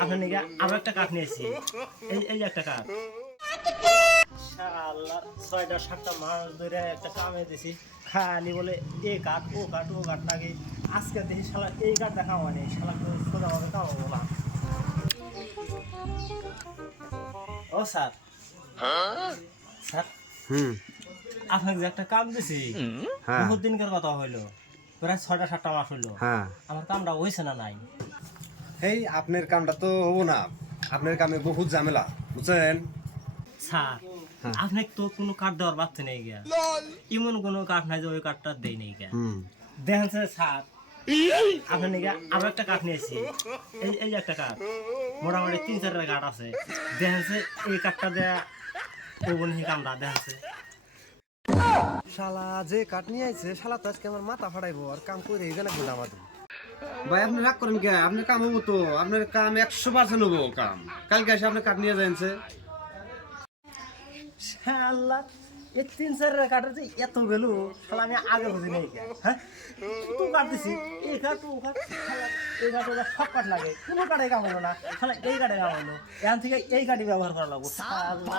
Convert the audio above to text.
আপনার নাকি আরো একটা কাঠ নিয়েছি। এই যে একটা কাঠ। শালা ৬টা ৭টা মাস ধরে একটা কামে দিছি, খালি বলে এ কাঠ ও কাঠ ও কাঠ লাগে। আজকে দেখি শালা এই কাঠ দেখা মানে শালা সোজা ভাবে কামাবো না। ও স্যার, স্যার হুম। আপনাকে যে একটা কাম দিছি, হ্যাঁ বহুত দিনকার কথা হইলো, প্রায় ৬টা ৭টা মাস হইলো। হ্যাঁ। আমার কামটা হয়েছে না নাই? এই আপনার কামটা তো হবো না, আপনার কামে বহুত ঝামেলা বুঝছেন। স্যার হ্যাঁ। আপনি তো কোনো কাঠ দেওয়ার বাচ্চা নেই গিয়া, এমন কোনো কাঠ নাই যে ওই কাঠটা দেই নেই গিয়া। হুম। দেখেন স্যার, আপনার নাকি আরো একটা কাঠ নিয়েছি। এই যে একটা কাঠ, মোটামুটি ৩-৪টা কাঠ আছে। দেখেন এই কাঠটা দেয়া ও বনি কামটা দেখেন। শালা যে কাঠ নিয়ে আইছে শালা তো আজকে আমার মাথা ফাটাইবো আর কাম করে এই জানা গুলা আমাদের। ভাই আপনি রাগ করেন কে? আপনার কাম হবো তো, আপনার কাম 100% হবো কাম। কালকে এসে আপনি কাঠ নিয়ে যাইছে। শালা এই ৩-৪টা কাঠের যে এত ভ্যালু, শালা আমি আগে বুঝি নাই গিয়া। হ্যাঁ, তো কাঠ দিছি, এই কাঠ ও কাঠ, শালা এই কাঠ ওটা সব কাঠ লাগে, কোনো কাঠে কাম হলো না, শালা এই কাঠে কাম হলো। এখান থেকে এই কাঠই ব্যবহার করা লাগবো শালা।